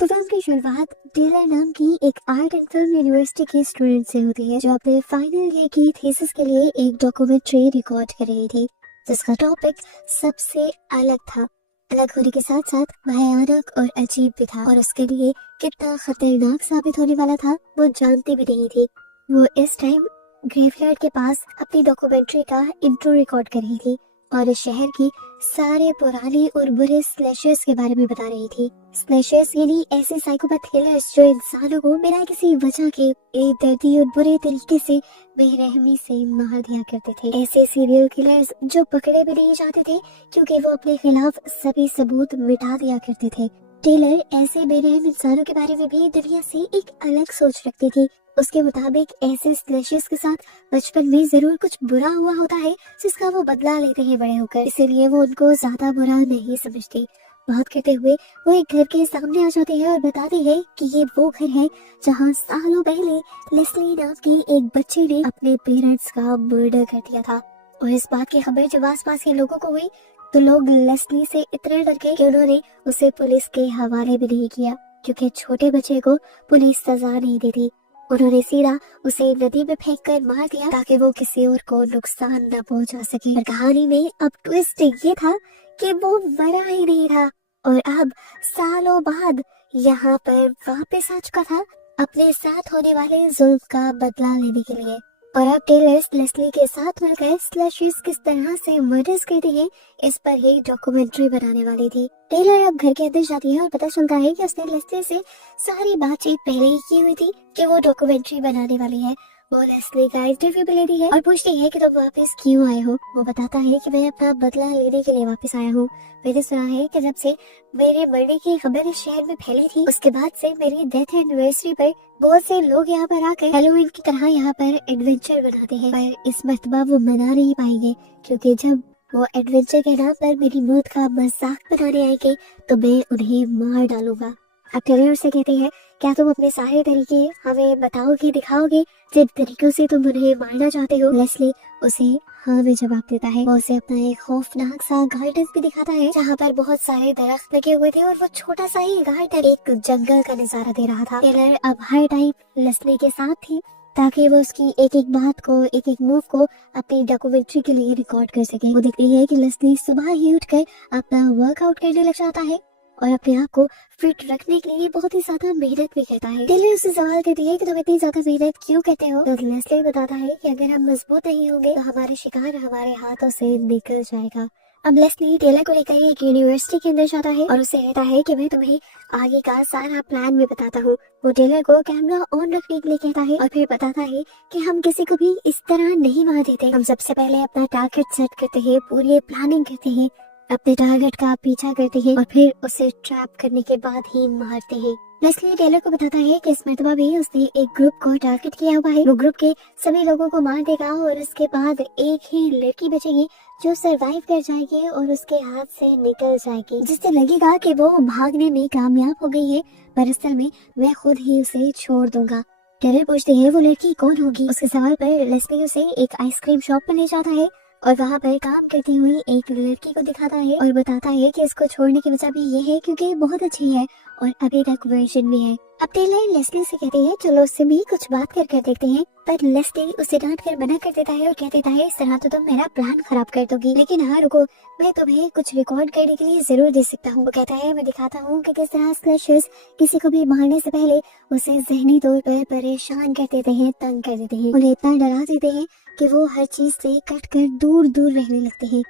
तो फिल्म की शुरुआत टेलर नाम की एक आर्ट एंड फिल्म यूनिवर्सिटी की स्टूडेंट से होती है, जो अपने फाइनल ईयर की थीसिस के लिए एक डॉक्यूमेंट्री रिकॉर्ड कर रही थी, जिसका टॉपिक सबसे अलग था। अलग होने के साथ साथ भयानक और अजीब भी था, और उसके लिए कितना खतरनाक साबित होने वाला था वो जानती भी नहीं थी। वो इस टाइम ग्रेवयार्ड के पास अपनी डॉक्यूमेंट्री का इंट्रो रिकॉर्ड कर रही थी और इस शहर की सारे पुराने और बुरे स्लैशर्स के बारे में बता रही थी। स्लैशर्स यानी ऐसे साइकोपैथ किलर्स जो इंसानों को बिना किसी वजह के एक दर्दी और बुरे तरीके से बेरहमी से मार दिया करते थे। ऐसे सीरियल किलर्स जो पकड़े भी नहीं जाते थे क्योंकि वो अपने खिलाफ सभी सबूत मिटा दिया करते थे। टेलर ऐसे बेरहम इंसानों के बारे में भी दुनिया से एक अलग सोच रखती थी। उसके मुताबिक ऐसे स्लैशर्स के साथ बचपन में जरूर कुछ बुरा हुआ होता है जिसका वो बदला लेते हैं बड़े होकर, इसीलिए वो उनको ज्यादा बुरा नहीं समझती। बात करते हुए वो एक घर के सामने आ जाते हैं और बताते हैं कि ये वो घर है जहाँ सालों पहले लेस्ली नाम की एक बच्चे ने अपने पेरेंट्स का मर्डर कर दिया था। और इस बात की खबर जब आसपास के लोगों को हुई तो लोग लेस्ली से इतने डर गए कि उन्होंने उसे पुलिस के हवाले भी नहीं किया, क्योंकि छोटे बच्चे को पुलिस सजा नहीं देती। उन्होंने सीधा उसे नदी में फेंक कर मार दिया ताकि वो किसी और को नुकसान न पहुंचा सके। और कहानी में अब ट्विस्ट ये था कि वो मरा ही नहीं था और अब सालों बाद यहाँ पर वापस आ चुका था अपने साथ होने वाले जुल्म का बदला लेने के लिए। और अब टेलर लेस्ली के साथ मिलकर स्लैशर्स किस तरह से मर्डर्स करते हैं इस पर ही डॉक्यूमेंट्री बनाने वाली थी। टेलर अब घर के अंदर जाती है और पता चलता है कि उसने लेस्ली से सारी बातचीत पहले ही की हुई थी कि वो डॉक्यूमेंट्री बनाने वाली है। वो लेस्ली का इंटरव्यू भी लेती है और पूछती है कि तुम वापस क्यों आए हो। वो बताता है कि मैं अपना बदला लेने के लिए वापस आया हूँ। मैंने सुना है कि जब से मेरे मरने की खबर इस शहर में फैली थी उसके बाद से मेरी डेथ एनिवर्सरी पर बहुत से लोग यहाँ पर आकर हैलोवीन की तरह यहाँ पर एडवेंचर बनाते हैं, पर इस मर्तबा वो मना नहीं पाएंगे क्योंकि जब वो एडवेंचर के नाम पर मेरी मौत का मजाक बनाने आएंगे तो मैं उन्हें मार डालूंगा। अब टेलर से कहते हैं, क्या तुम अपने सारे तरीके हमें बताओगे, दिखाओगे जिन तरीकों से तुम उन्हें मारना चाहते हो। लेस्ली उसे हाँ में जवाब देता है। वो उसे अपना एक खौफनाक सा गार्डन भी दिखाता है जहाँ पर बहुत सारे दरख्त लगे हुए थे और वो छोटा सा ही गार्डन एक जंगल का नजारा दे रहा था। टेलर अब हर टाइम लेस्ली के साथ थी ताकि वो उसकी एक एक बात को, एक एक मूव को अपनी डॉक्यूमेंट्री के लिए रिकॉर्ड कर सके। वो देखती है कि लेस्ली सुबह ही उठकर अपना वर्कआउट करने लग जाता है और अपने आप को फिट रखने के लिए बहुत ही ज्यादा मेहनत भी करता है। टेलर उससे सवाल करती है कि तुम इतनी ज्यादा मेहनत क्यों करते हो, तो लेस्ली बताता है कि अगर हम मजबूत नहीं होंगे तो हमारा शिकार हमारे हाथों से निकल जाएगा। अब लेस्ली टेलर को लेकर एक यूनिवर्सिटी के अंदर जाता है और उसे कहता है कि मैं तुम्हें आगे का सारा प्लान भी बताता हूँ। वो टेलर को कैमरा ऑन रखने के लिए कहता है और फिर बताता है कि हम किसी को भी इस तरह नहीं मार देते। हम सबसे पहले अपना टारगेट सेट करते हैं, पूरी प्लानिंग करते हैं, अपने टारगेट का पीछा करते हैं और फिर उसे ट्रैप करने के बाद ही मारते हैं। लेस्ली टेलर को बताता है कि इस मर्तबा भी उसने एक ग्रुप को टारगेट किया हुआ है। वो ग्रुप के सभी लोगों को मार देगा और उसके बाद एक ही लड़की बचेगी जो सरवाइव कर जाएगी और उसके हाथ से निकल जाएगी, जिससे लगेगा कि वो भागने में कामयाब हो गई है, पर असल में मैं खुद ही उसे छोड़ दूंगा। टेलर पूछते हैं वो लड़की कौन होगी। उसके सवाल पर लेस्ली उसे एक आइसक्रीम शॉप पर ले जाता है और वहाँ पर काम करती हुई एक लड़की को दिखाता है और बताता है कि इसको छोड़ने की वजह भी ये है क्योंकि बहुत अच्छी है और अभी तक वर्जिन भी है। अब टेलर लेस्ली से कहती है चलो उससे भी कुछ बात कर देखते हैं, पर लेस्ली उसे डांट कर मना कर देता है और कह देता है इस तरह तो तुम मेरा प्लान खराब कर दोगी, लेकिन हाँ रुको, मैं तुम्हें कुछ रिकॉर्ड करने के लिए जरूर दे सकता हूँ। वो कहता है मैं दिखाता हूँ कि किस तरह स्लैशर्स किसी को भी मारने से पहले उसे जहनी तौर पर परेशान कर देते हैं, तंग कर देते हैं, उन्हें इतना डरा देते हैं कि वो हर चीज से कट कर दूर दूर रहने लगते हैं।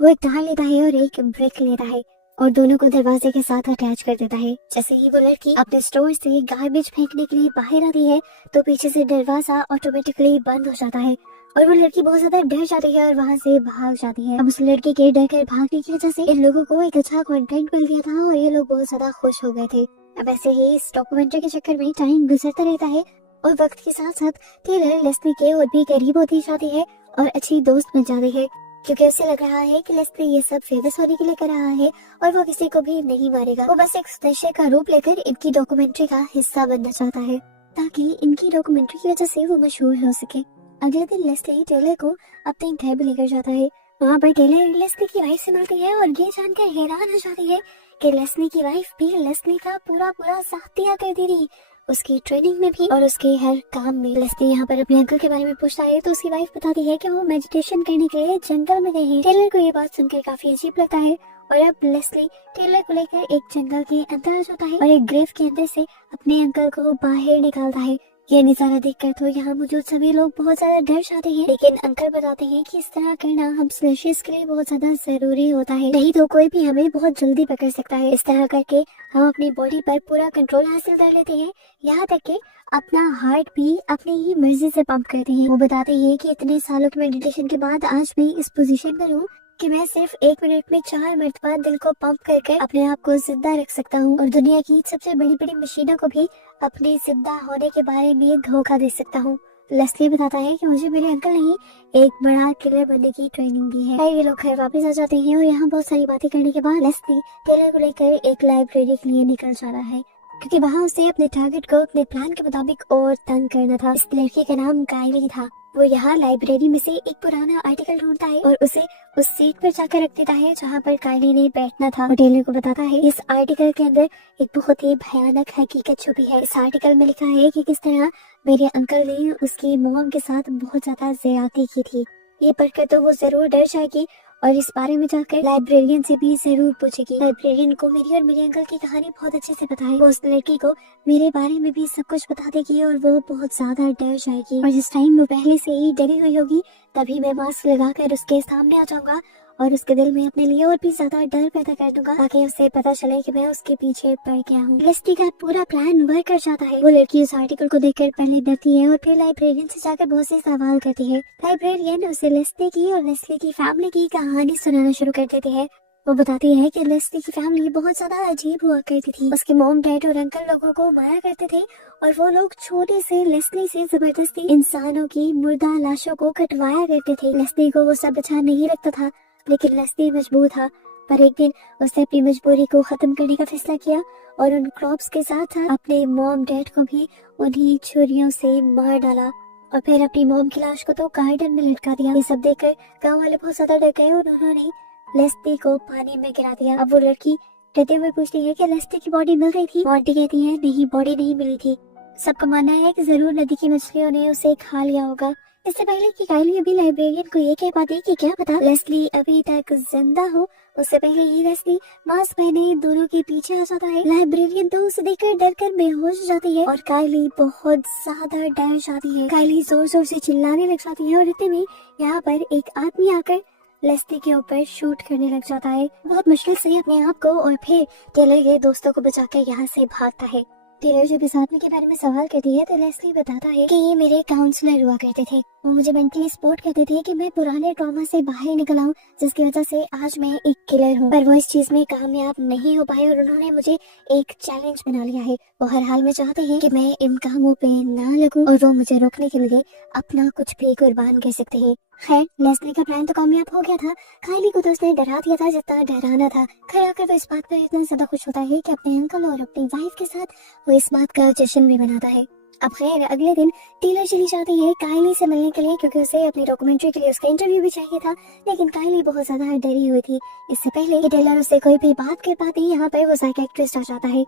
वो एक तार लेता है और एक ब्रेक लेता है और दोनों को दरवाजे के साथ अटैच कर देता है। जैसे ही वो लड़की अपने स्टोर से गार्बेज फेंकने के लिए बाहर आती है तो पीछे से दरवाजा ऑटोमेटिकली बंद हो जाता है और वो लड़की बहुत ज्यादा डर जाती है और वहाँ से भाग जाती है। अब उस लड़की के डर कर भागने की वजह से इन लोगों को एक अच्छा कंटेंट मिल गया था और ये लोग बहुत ज्यादा खुश हो गए थे। अब ऐसे ही इस डॉक्यूमेंट्री के चक्कर में टाइम गुजरता रहता है और वक्त के साथ साथ टेलर लेस्ली के और भी करीब होती जाती है और अच्छी दोस्त बन जाती है, क्योंकि उसे लग रहा है कि लेस्ली ये सब फेमस होने के लिए कर रहा है और वो किसी को भी नहीं मारेगा। वो बस एक नशे का रूप लेकर इनकी डॉक्यूमेंट्री का हिस्सा बनना चाहता है ताकि इनकी डॉक्यूमेंट्री की वजह से वो मशहूर हो सके। अगले दिन लेस्ली टेलर को अपने घर भी लेकर जाता है। वहाँ पर टेलर लेस्ली की वाइफ से मिलती है और ये जानकर हैरान हो जाती है कि लेस्ली की वाइफ भी लेस्ली का पूरा पूरा साथ दिया करती थी, उसकी ट्रेनिंग में भी और उसके हर काम में। लेस्ली यहाँ पर अपने अंकल के बारे में पूछता है तो उसकी वाइफ बताती है कि वो मेडिटेशन करने के लिए जंगल में गए हैं। टेलर को ये बात सुनकर काफी अजीब लगता है और अब लेस्ली टेलर को लेकर एक जंगल के अंदर आ जाता है और एक ग्रेव के अंदर से अपने अंकल को बाहर निकालता है। ये नजारा देखकर तो यहाँ मौजूद सभी लोग बहुत ज्यादा डर जाते हैं, लेकिन अंकल बताते हैं कि इस तरह करना हम स्लेशर्स के लिए बहुत ज्यादा जरूरी होता है, नहीं तो कोई भी हमें बहुत जल्दी पकड़ सकता है। इस तरह करके हम अपनी बॉडी पर पूरा कंट्रोल हासिल कर लेते हैं, यहाँ तक कि अपना हार्ट भी अपनी ही मर्जी से पंप करते हैं। वो बताते हैं कि इतने सालों की मेडिटेशन के बाद आज भी इस पोजीशन पर हूँ कि मैं सिर्फ 1 मिनट में 4 मरतबा दिल को पंप करके अपने आप को जिंदा रख सकता हूँ और दुनिया की सबसे बड़ी बड़ी मशीनों को भी अपने जिंदा होने के बारे में धोखा दे सकता हूँ। लेस्ली बताता है कि मुझे मेरे अंकल ने एक बड़ा किलर बनने की ट्रेनिंग दी है। ये लोग घर वापस आ जाते हैं और यहाँ बहुत सारी बातें करने के बाद लेस्ली टेलर को लेकर एक लाइब्रेरी के लिए निकल जा रहा है, क्योंकि वहाँ उसे अपने टारगेट को अपने प्लान के मुताबिक और तंग करना था। इस लड़की का नाम कायली था। वो यहाँ लाइब्रेरी में से एक पुराना आर्टिकल ढूंढता है और उसे उस सीट पर जाकर रख देता है जहाँ पर कायली ने बैठना था। और टेलर को बताता है इस आर्टिकल के अंदर एक बहुत ही भयानक हकीकत छुपी है। इस आर्टिकल में लिखा है कि किस तरह मेरे अंकल ने उसकी मॉम के साथ बहुत ज्यादा ज्यादती की थी। ये पढ़कर तो वो जरूर डर जाएगी और इस बारे में जाकर लाइब्रेरियन से भी जरूर पूछेगी। लाइब्रेरियन को मेरी और मेरे अंकल की कहानी बहुत अच्छे से पता है। वो उस लड़की को मेरे बारे में भी सब कुछ बता देगी और वो बहुत ज्यादा डर जाएगी और जिस टाइम वो पहले से ही डरी हुई होगी तभी मैं मास्क लगाकर उसके सामने आ जाऊंगा और उसके दिल में अपने लिए और भी ज्यादा डर पैदा कर दूंगा ताकि उसे पता चले कि मैं उसके पीछे पड़ गया हूँ। लेस्ली का पूरा प्लान वर्क कर जाता है। वो लड़की उस आर्टिकल को देखकर पहले डरती है और फिर लाइब्रेरियन से जाकर बहुत से सवाल करती है। लाइब्रेरियन उसे लेस्ली की और लेस्ली की फैमिली की कहानी सुनाना शुरू कर देती है। वो बताती है कि लेस्ली की फैमिली बहुत ज्यादा अजीब हुआ करती थी। उसके मॉम डैड और अंकल लोगों को मारा करते थे और वो लोग छोटे से लेस्ली से जबरदस्ती इंसानों की मुर्दा लाशों को कटवाया करते थे। लेस्ली को वो सब अच्छा नहीं लगता था, लेकिन लेस्ली मजबूर था। पर एक दिन उसने अपनी मजबूरी को खत्म करने का फैसला किया और उन क्रॉप्स के साथ अपने मॉम डैड को भी उन्हीं छुरियों से मार डाला और फिर अपनी मॉम की लाश को तो गार्डन में लटका दिया। ये सब देखकर गांव वाले बहुत ज्यादा डर गए और उन्होंने लेस्ली को पानी में गिरा दिया। अब वो लड़की डरते हुए पूछती है कि लेस्ली की बॉडी मिल गई थी। मॉन्टी कहती है नहीं, बॉडी नहीं मिली थी। सबका मानना है कि जरूर नदी की मछलियों ने उसे खा लिया होगा। इससे पहले कि कायली अभी लाइब्रेरियन को ये कह पाती कि क्या पता लेस्ली अभी तक जिंदा हो, उससे पहले ही लेस्ली मास्क पहने दोनों के पीछे आ जाता है। लाइब्रेरियन तो उसे देखकर डर कर बेहोश हो जाती है और कायली बहुत ज्यादा डर जाती है। कायली जोर जोर से चिल्लाने लग जाती है और इतने में यहाँ पर एक आदमी आकर लेस्ली के ऊपर शूट करने लग जाता है। बहुत मुश्किल से अपने आप को और फिर टेलर के दोस्तों को बचाकर यहाँ से भागता है। टेलर जब इस आदमी के बारे में सवाल करती है तो लेस्ली बताता है कि ये मेरे काउंसलर हुआ करते थे। वो मुझे मेंटली सपोर्ट करते थे कि मैं पुराने ट्रॉमा से बाहर निकल आऊं, जिसकी वजह से आज मैं एक किलर हूँ। पर वो इस चीज में कामयाब नहीं हो पाए और उन्होंने मुझे एक चैलेंज बना लिया है। वो हर हाल में चाहते हैं कि मैं इन कामों पे ना लगूं और वो मुझे रोकने के लिए अपना कुछ भी कुर्बान कर सकते हैं। खैर लेस्ली का प्लान तो कामयाब हो गया था। कायली को तो उसने डरा दिया था जितना डराना था। खैर आकर वो इस बात पर इतना ज्यादा खुश होता है कि अपने अंकल और अपनी वाइफ के साथ वो इस बात का जश्न भी मनाता है। अब खैर अगले दिन टेलर चली जाती है कायली से मिलने के लिए, क्योंकि उसे अपनी डॉक्यूमेंट्री के लिए उसका इंटरव्यू भी चाहिए था। लेकिन कायली बहुत ज्यादा डरी हुई थी। इससे पहले कि टेलर उससे कोई भी बात कर पाती, यहाँ पर वो साइकियाट्रिस्ट आ जाता है।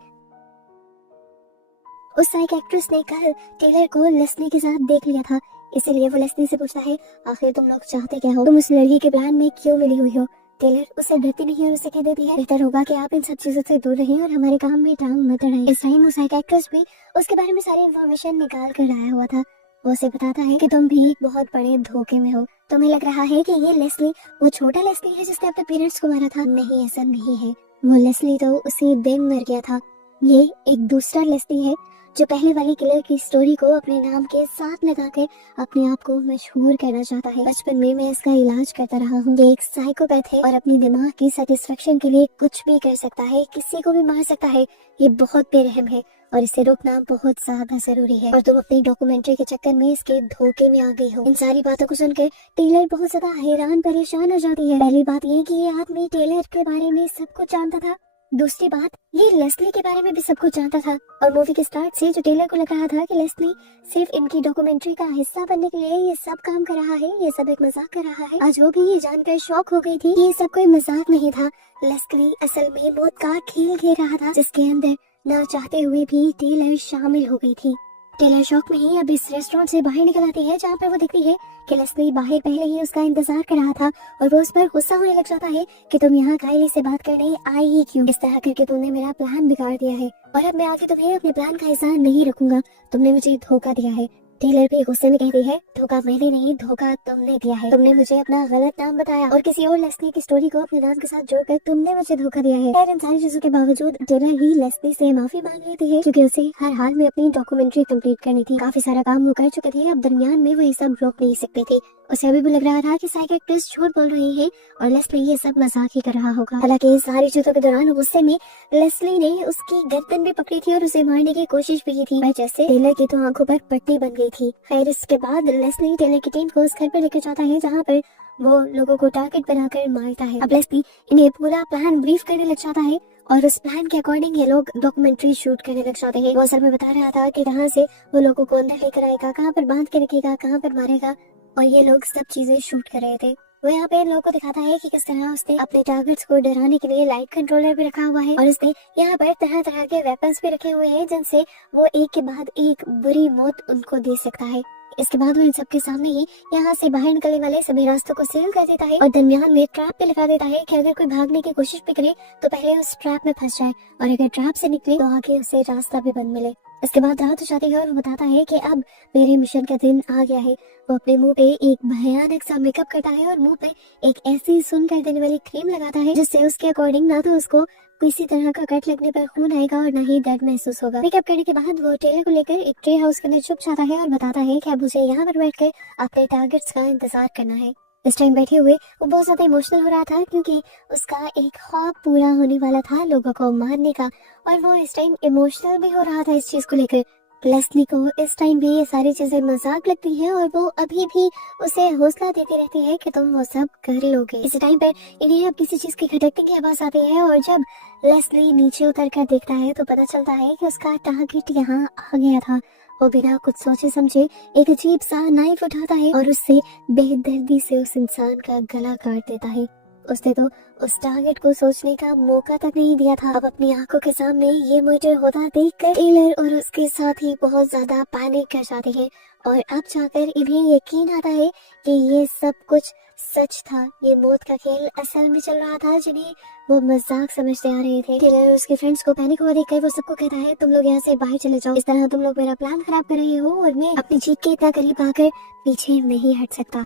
उस साइकियाट्रिस्ट ने कल टेलर को लेस्ली के साथ देख लिया था, इसीलिए वो लेस्ली से पूछता है आखिर तुम लोग चाहते क्या हो, तुम उस लड़की के प्लान में क्यों मिली हुई हो। टेलर उसे डरती नहीं और उसे कह देती है बेहतर होगा कि आप इन सब चीजों से दूर रहें और हमारे काम में टांग मत अड़ाएं। इस टाइम वो साइकियाट्रिस्ट भी उसके बारे में सारी इन्फॉर्मेशन निकाल कर आया हुआ था। वो उसे बताता है कि तुम भी एक बहुत बड़े धोखे में हो। तुम्हें लग रहा है कि ये लेस्ली वो छोटा लेस्ली है जिसने अपने पेरेंट्स को मारा था। नहीं, ऐसा नहीं है। वो लेस्ली तो उसी दिन मर गया था। ये एक दूसरा लेस्ली है जो पहले वाली किलर की स्टोरी को अपने नाम के साथ लगाकर अपने आप को मशहूर करना चाहता है। बचपन में मैं इसका इलाज करता रहा हूँ। ये एक साइकोपैथ है और अपनी दिमाग की सेटिस्फेक्शन के लिए कुछ भी कर सकता है, किसी को भी मार सकता है। ये बहुत बेरहम है और इसे रोकना बहुत ज्यादा जरूरी है। और तुम अपनी डॉक्यूमेंट्री के चक्कर में इसके धोखे में आ गई हो। इन सारी बातों को सुनकर टेलर बहुत ज्यादा हैरान परेशान हो जाती है। पहली बात ये कि ये आदमी टेलर के बारे में सब कुछ जानता था दूसरी बात, ये लेस्ली के बारे में भी सब कुछ जानता था और मूवी के स्टार्ट से जो टेलर को लग रहा था कि लेस्ली सिर्फ इनकी डॉक्यूमेंट्री का हिस्सा बनने के लिए ये सब काम कर रहा है, ये सब एक मजाक कर रहा है, आज वो भी ये जानकर शॉक हो गई थी कि ये सब कोई मजाक नहीं था। लेस्ली असल में मौत का खेल खेल रहा था जिसके अंदर न चाहते हुए भी टेलर शामिल हो गई थी। टेलर शॉक में ही अब इस रेस्टोरेंट से बाहर निकल आती है जहाँ पर वो देखती है कि लेस्ली बाहर पहले ही उसका इंतजार कर रहा था और वो उस पर गुस्सा होने लग जाता है कि तुम यहाँ कायली से बात करने आई ही क्यों? इस तरह करके तुमने मेरा प्लान बिगाड़ दिया है और अब मैं आगे तुम्हें अपने प्लान का हिस्सा नहीं रखूंगा। तुमने मुझे धोखा दिया है। टेलर भी गुस्से में कहती है, धोखा मैंने नहीं, धोखा तुमने दिया है। तुमने मुझे अपना गलत नाम बताया और किसी और लेस्ली की स्टोरी को अपने नाम के साथ जोड़कर तुमने मुझे धोखा दिया है। खैर इन सारी चीजों के बावजूद टेलर ही लेस्ली से माफी मांग लेती है क्योंकि उसे हर हाल में अपनी डॉक्यूमेंट्री कंप्लीट करनी थी। काफी सारा काम वो कर चुके थे, अब दरमियान में वो ये सब रोक नहीं सकते थे। उसे अभी भी लग रहा था कि साइकियाट्रिस्ट झूठ बोल रही है और लेस्ली ये सब मजाक ही कर रहा होगा। हालांकि इस सारी चीजों के दौरान गुस्से में लेस्ली ने उसकी गर्दन भी पकड़ी थी और उसे मारने की कोशिश भी की थी, पर जैसे टेलर की तो आंखों पर पट्टी बन गई थी। खैर इसके बाद लेस्ली टेलर की टीम को उस घर पर लेकर जाता है जहाँ पर वो लोगों को टारगेट बनाकर मारता है। अब लेस्ली इन्हें पूरा प्लान ब्रीफ करने लग जाता है और उस प्लान के अकॉर्डिंग ये लोग डॉक्यूमेंट्री शूट करने लग जाते हैं। वो असल में बता रहा था कि कहाँ से वो लोगों को अंदर लेकर आएगा, कहाँ पर बांध के रखेगा, कहाँ पर मारेगा और ये लोग सब चीजें शूट कर रहे थे। वो यहाँ पे लोगों को दिखाता है कि किस तरह उसने अपने टारगेट्स को डराने के लिए लाइट कंट्रोलर भी रखा हुआ है और उसने यहाँ पर तरह तरह के वेपन्स भी रखे हुए हैं जिनसे वो एक के बाद एक बुरी मौत उनको दे सकता है। इसके बाद वो इन सबके सामने ही यहाँ से बाहर निकलने वाले सभी रास्तों को सील कर देता है और दरमियान में ट्रैप पे लगा देता है कि अगर कोई भागने की कोशिश भी करे तो पहले उस ट्रैप में फंस जाए और अगर ट्रैप से निकले तो आगे उसे रास्ता भी बंद मिले। इसके बाद रात हो जाती है और वो बताता है कि अब मेरे मिशन का दिन आ गया है। वो अपने मुंह पे एक भयानक सा मेकअप करता है और मुंह पे एक ऐसी सुन कर देने वाली क्रीम लगाता है जिससे उसके अकॉर्डिंग ना तो उसको किसी तरह का कट लगने पर खून आएगा और न ही दर्द महसूस होगा। मेकअप करने के बाद वो टेलर को लेकर एक ट्री हाउस के अंदर छुप जाता है और बताता है कि अब मुझे यहाँ पर बैठकर अपने टारगेट्स का इंतजार करना है। इस टाइम बैठे हुए वो बहुत ज्यादा इमोशनल हो रहा था क्योंकि उसका एक ख्वाब पूरा होने वाला था लोगों को मारने का और वो इस टाइम इमोशनल भी हो रहा था इस चीज को लेकर। लेस्ली को इस टाइम भी ये सारी चीजें मजाक लगती है और वो अभी भी उसे हौसला देती रहती है कि तुम वो सब कर लोगे। इस टाइम पर इन्हें अब किसी चीज की खटकने की आवाज आती है और जब लेस्ली नीचे उतर कर देखता है तो पता चलता है कि उसका टारगेट यहाँ आ गया था। वो बिना कुछ सोचे समझे एक अजीब सा नाइफ उठाता है और उससे बेदर्दी से उस इंसान का गला काट देता है। उसने तो उस टारगेट को सोचने का मौका तक नहीं दिया था। अब अपनी आंखों के सामने ये मर्डर होता देखकर टेलर और उसके साथी बहुत ज्यादा पैनिक कर जाते हैं और अब जाकर इन्हें यकीन आता है कि ये सब कुछ सच था। ये मौत का खेल असल में चल रहा था जिन्हें वो मजाक समझते आ रहे थे। टेलर और उसके फ्रेंड्स को पैनिक हुआ देखकर वो सबको कहता है, तुम लोग यहाँ से बाहर चले जाओ, इस तरह तुम लोग मेरा प्लान खराब कर रहे हो और मैं अपनी जीत के इतना करीब आकर पीछे नहीं हट सकता।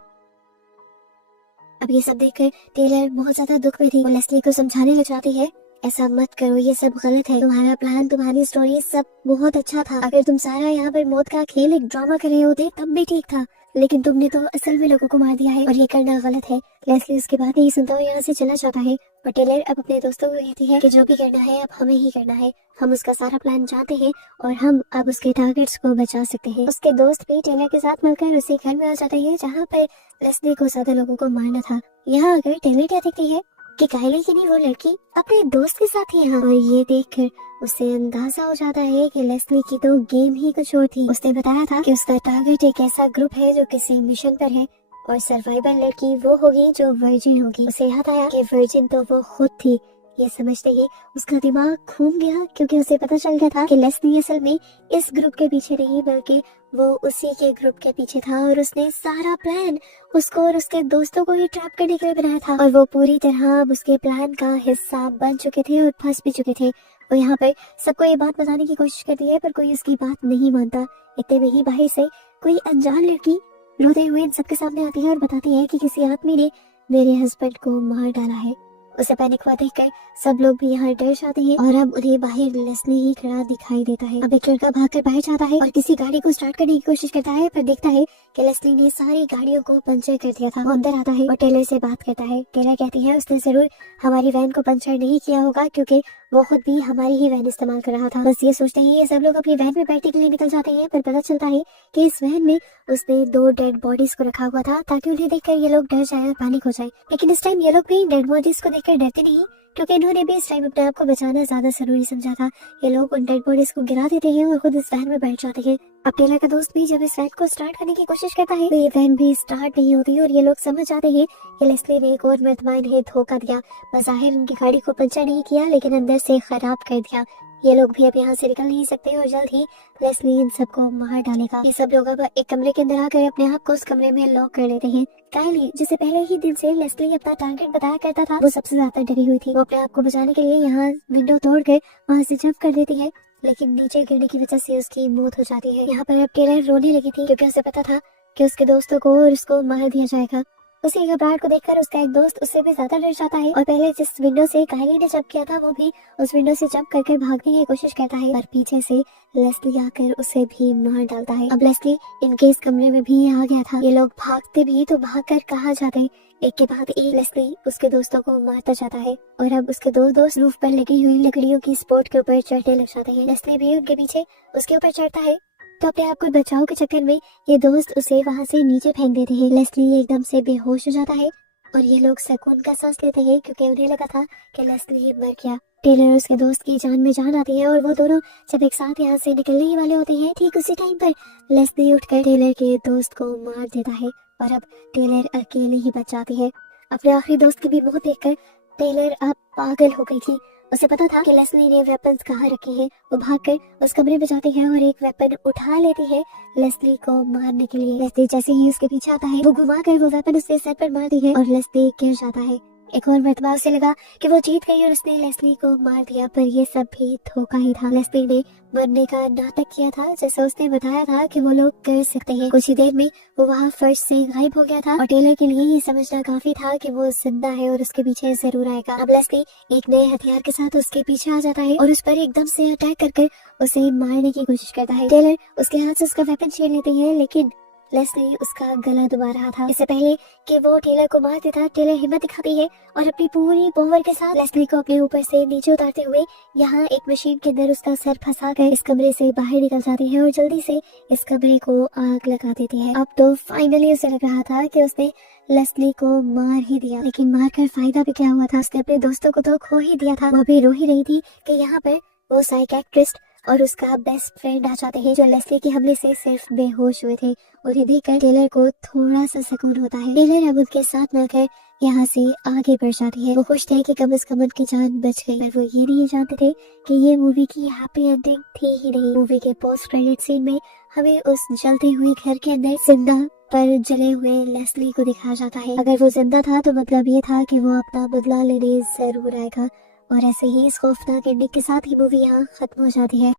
अब ये सब देखकर टेलर बहुत ज्यादा दुख में थी। वो लेस्ली को समझाने लग जाती है, ऐसा मत करो, ये सब गलत है। तुम्हारा प्लान, तुम्हारी स्टोरी सब बहुत अच्छा था। अगर तुम सारा यहाँ पर मौत का खेल एक ड्रामा कर रहे होते तब भी ठीक था, लेकिन तुमने तो असल में लोगों को मार दिया है और ये करना गलत है। लेस्ली उसकी बात नहीं सुनता और यहाँ से चला जाता है और टेलर अब अपने दोस्तों को कहती है कि जो भी करना है अब हमें ही करना है। हम उसका सारा प्लान जानते हैं और हम अब उसके टारगेट्स को बचा सकते हैं। उसके दोस्त भी टेलर के साथ मिलकर उसी घर में आ जाते हैं जहाँ पर लेस्ली को ज्यादा लोगों को मारना था। यहाँ अगर टेलर क्या देखती है कि कायली की नहीं वो लड़की अपने दोस्त के साथ ही यहाँ, और ये देखकर उसे अंदाजा हो जाता है कि लेस्ली की तो गेम ही कुछ और थी। उसने बताया था कि उसका टारगेट एक ऐसा ग्रुप है जो किसी मिशन पर है और सर्वाइवल लड़की वो होगी जो वर्जिन होगी। उसे याद आया कि वर्जिन तो वो खुद थी। ये समझते ही उसका दिमाग घूम गया क्योंकि उसे पता चल गया था कि लेस्ली असल में इस ग्रुप के पीछे नहीं बल्कि वो उसी के ग्रुप के पीछे था और उसने सारा प्लान उसको और उसके दोस्तों को ही ट्रैप करने के लिए बनाया था और वो पूरी तरह अब उसके प्लान का हिस्सा बन चुके थे और फंस भी चुके थे। वो यहाँ पर सबको ये बात बताने की कोशिश करती है पर कोई उसकी बात नहीं मानता। इतने में ही बाहर से कोई अनजान लड़की रोते हुए इन सबके सामने आती है और बताती है कि किसी आदमी ने मेरे हस्बैंड को मार डाला है। उसे पैनिक हुआ देखकर सब लोग भी यहाँ डर जाते हैं और अब उन्हें बाहर लेस्ली ही खड़ा दिखाई देता है। अब एक लड़का भागकर बाहर जाता है और किसी गाड़ी को स्टार्ट करने की कोशिश करता है पर देखता है कि लेस्ली ने सारी गाड़ियों को पंचर कर दिया था। वो अंदर आता है और टेलर से बात करता है। टेलर कहती है उसने जरूर हमारी वैन को पंचर नहीं किया होगा क्योंकि वो खुद भी हमारी ही वैन इस्तेमाल कर रहा था। बस ये सोचते ही ये सब लोग अपनी वैन में बैठने के लिए निकल जाते हैं पर पता चलता है कि इस वैन में उसने 2 डेड बॉडीज को रखा हुआ था ताकि उन्हें देखकर ये लोग डर जाए और पैनिक हो जाए। लेकिन इस टाइम ये लोग भी डेड बॉडीज को देखकर डरते नहीं क्योंकि इन्होंने भी इस टाइम अपने आप को बचाना ज्यादा जरूरी समझा था। ये लोग उन डेड बॉडीज को गिरा देते हैं और खुद इस वैन में बैठ जाते हैं। अब टेलर का दोस्त भी जब इस वैन को स्टार्ट करने की कोशिश करता है तो ये वैन भी स्टार्ट नहीं होती और ये लोग समझ जाते हैं कि लेस्ली ने एक और मर्दमा इन्हें धोखा दिया। बज़ाहिर उनकी गाड़ी को पंचर नहीं किया लेकिन अंदर से खराब कर दिया। ये लोग भी अब यहाँ से निकल नहीं सकते और जल्द ही लेस्ली इन सबको मार डालेगा। ये सब लोग अब एक कमरे के अंदर आकर अपने आप को उस कमरे में लॉक कर लेते हैं। कायली, जिसे पहले ही दिन से लेस्ली अपना टारगेट बताया करता था, वो सबसे ज्यादा डरी हुई थी। वो अपने आप को बचाने के लिए यहाँ विंडो तोड़कर वहाँ से जंप कर देती है, लेकिन नीचे गिरने की वजह से उसकी मौत हो जाती है। यहाँ पर अब टेलर रोने लगी थी क्योंकि उसे पता था कि उसके दोस्तों को और उसको मार दिया जाएगा। उसी घबराहट को देखकर उसका एक दोस्त उससे भी ज्यादा डर जाता है और पहले जिस विंडो से कायली ने जंप किया था वो भी उस विंडो से जंप करके भागने की कोशिश करता है, पर पीछे से लेस्ली आकर उसे भी मार डालता है। अब लेस्ली इनके इस कमरे में भी आ गया था। ये लोग भागते भी तो भागकर कहाँ जाते, एक के बाद एक लेस्ली उसके दोस्तों को मारता जाता है और अब उसके दो दोस्त रूफ पर लगी हुई लकड़ियों की सपोर्ट के ऊपर चढ़ने लग जाते हैं। लेस्ली भी उनके पीछे उसके ऊपर चढ़ता है तो अपने आप को बचाव के चक्कर में ये दोस्त उसे वहाँ से नीचे फेंक देते हैं। लेस्ली एकदम से बेहोश हो जाता है और ये लोग सुकून का सांस लेते हैं क्योंकि उन्हें लगा था कि लेस्ली मर गया। टेलर और उसके दोस्त की जान में जान आती है और वो दोनों जब एक साथ यहाँ से निकलने ही वाले होते हैं, ठीक उसी टाइम पर लेस्ली उठकर टेलर के दोस्त को मार देता है और अब टेलर अकेले ही बच जाती है। अपने आखिरी दोस्त की भी मौत देखकर टेलर अब पागल हो गई थी। उसे पता था कि लेस्ली ने वेपन्स कहाँ रखे हैं। वो भागकर उस कमरे में जाती है और एक वेपन उठा लेती है लेस्ली को मारने के लिए। लेस्ली जैसे ही उसके पीछे आता है वो घुमाकर वो वेपन उसके सर पर मारती है और लेस्ली गिर जाता है। एक और मर्तबा उसे लगा कि वो जीत गई और उसने लेस्ली को मार दिया, पर ये सब भी धोखा ही था। लेस्ली ने मरने का नाटक किया था जैसा उसने बताया था कि वो लोग कर सकते हैं। कुछ ही देर में वो वहाँ फर्श से गायब हो गया था और टेलर के लिए ये समझना काफी था कि वो जिंदा है और उसके पीछे जरूर आएगा। अब लेस्ली एक नए हथियार के साथ उसके पीछे आ जाता है और उस पर एकदम से अटैक कर उसे मारने की कोशिश करता है। टेलर उसके हाथ से उसका वेपन छीन लेती है लेकिन लेस्ली उसका गला दबा रहा था। इससे पहले कि वो टेलर को मार देता, टेलर हिम्मत दिखाती है और अपनी पूरी पावर के साथ लेस्ली को अपने ऊपर से नीचे उतारते हुए यहाँ एक मशीन के अंदर उसका सर फंसा कर इस कमरे से बाहर निकल जाती है और जल्दी से इस कमरे को आग लगा देती है। अब तो फाइनली उसे लग रहा था कि उसने लेस्ली को मार ही दिया, लेकिन मार कर फायदा भी क्या हुआ था। उसने अपने दोस्तों को तो खो ही दिया था। वो भी रो ही रही थी कि यहाँ पर वो साइकियाट्रिस्ट और उसका बेस्ट फ्रेंड आ जाते हैं जो लेस्ली के हमले से सिर्फ बेहोश हुए थे। उन्हें देखकर टेलर को थोड़ा सा सुकून होता है। टेलर अब उनके साथ मिलकर यहाँ से आगे बढ़ जाती है। वो खुश थे कि कम से कम उनकी जान बच गई, पर वो ये नहीं जानते थे कि ये मूवी की हैप्पी एंडिंग थी ही नहीं। मूवी के पोस्ट क्रेडिट सीन में हमें उस जलते हुए घर के अंदर जिंदा पर जले हुए लेस्ली को दिखाया जाता है। अगर वो जिंदा था तो मतलब ये था कि वो अपना बदला लेने जरूर आएगा और ऐसे ही इस खौफनाक एंडिंग के साथ ही मूवी यहाँ खत्म हो जाती है।